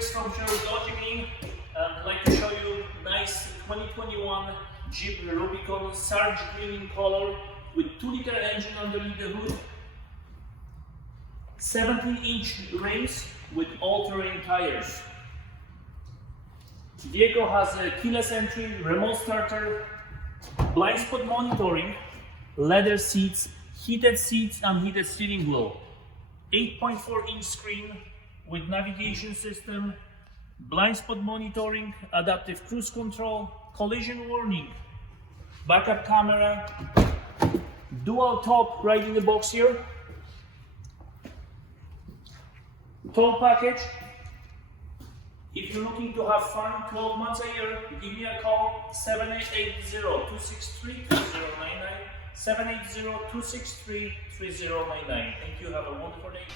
Kris from Sherwood Dodge again. I'd like to show you nice 2021 Jeep Rubicon Sarge Green in color with 2-liter engine underneath the hood, 17-inch rims with all-terrain tires. The vehicle has a keyless entry, remote starter, blind spot monitoring, leather seats, heated seats and heated steering wheel, 8.4-inch screen with navigation system, blind spot monitoring, adaptive cruise control, collision warning, backup camera, dual top right in the box here, tow package. If you're looking to have fun 12 months a year, give me a call, 780-263-3099, 780-263-3099. Thank you, have a wonderful day.